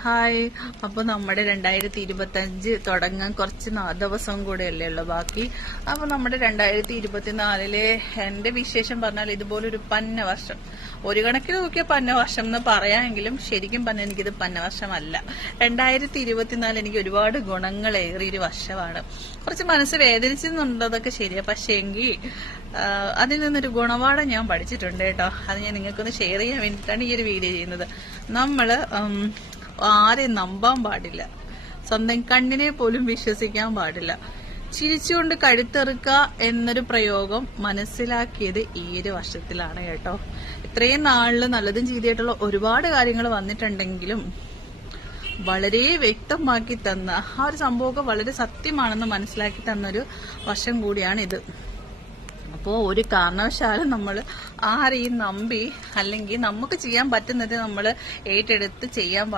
Hi. അപ്പൊ നമ്മുടെ 2025 തുടങ്ങാൻ കുറച്ച് ദിവസം കൂടെ അല്ലേ ഉള്ളു ബാക്കി. അപ്പൊ നമ്മുടെ 2024 എന്റെ വിശേഷം പറഞ്ഞാൽ ഇതുപോലൊരു പന്ന വർഷം, ഒരു കണക്കിന് നോക്കിയ പന്ന വർഷം എന്ന് പറയാമെങ്കിലും ശരിക്കും പറഞ്ഞാൽ എനിക്കിത് പന്ന വർഷമല്ല. 2024 എനിക്ക് ഒരുപാട് ഗുണങ്ങളേറിയൊരു വർഷമാണ്. കുറച്ച് മനസ്സ് വേദനിച്ചെന്നുണ്ടതൊക്കെ ശരിയാ, പക്ഷേ എങ്കിൽ അതിൽ നിന്നൊരു ഗുണപാഠം ഞാൻ പഠിച്ചിട്ടുണ്ട് കേട്ടോ. അത് ഞാൻ നിങ്ങൾക്കൊന്ന് ഷെയർ ചെയ്യാൻ വേണ്ടിയിട്ടാണ് ഈ ഒരു വീഡിയോ ചെയ്യുന്നത്. നമ്മള് ആരെയും നമ്പാൻ പാടില്ല, സ്വന്തം കണ്ണിനെ പോലും വിശ്വസിക്കാൻ പാടില്ല. ചിരിച്ചുകൊണ്ട് കഴുത്തെറുക്കുക എന്നൊരു പ്രയോഗം മനസ്സിലാക്കിയത് ഈ ഒരു വർഷത്തിലാണ് കേട്ടോ. ഇത്രയും നാളില് നല്ലതും ചെയ്തിട്ടുള്ള ഒരുപാട് കാര്യങ്ങൾ വന്നിട്ടുണ്ടെങ്കിലും വളരെ വ്യക്തമാക്കി തന്ന ആ ഒരു സംഭവമൊക്കെ വളരെ സത്യമാണെന്ന് മനസ്സിലാക്കി തന്നൊരു വർഷം കൂടിയാണ് ഇത്. അപ്പോൾ ഒരു കാരണവശാലും നമ്മൾ ആരെയും നമ്പി അല്ലെങ്കിൽ നമുക്ക് ചെയ്യാൻ പറ്റുന്നത് നമ്മൾ ഏറ്റെടുത്ത് ചെയ്യാൻ പാടില്ല.